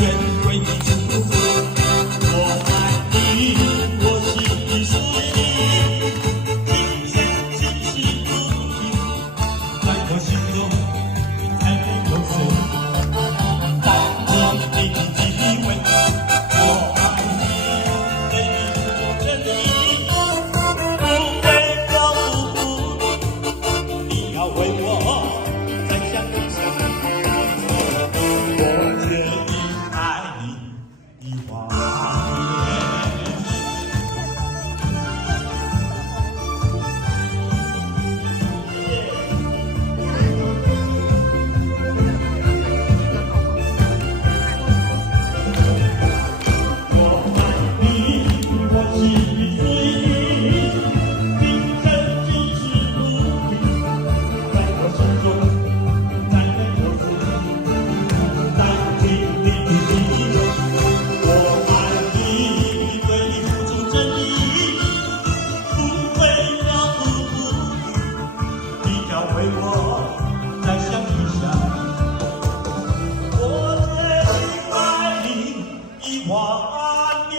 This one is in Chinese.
远对你祝福。我爱你，我心已属于你，今生今世不渝，在我心中才能有谁？当你的机会，我爱你，对你负着你，不会告诉你要为我再想一想。我愿意爱你一万年。我爱你，我心已随你，今生今世不渝，在我心中才能有谁？当听你的记录，我爱你，对你付出真意，不会了无语，你要为我再想一想。我愿意爱你一万年。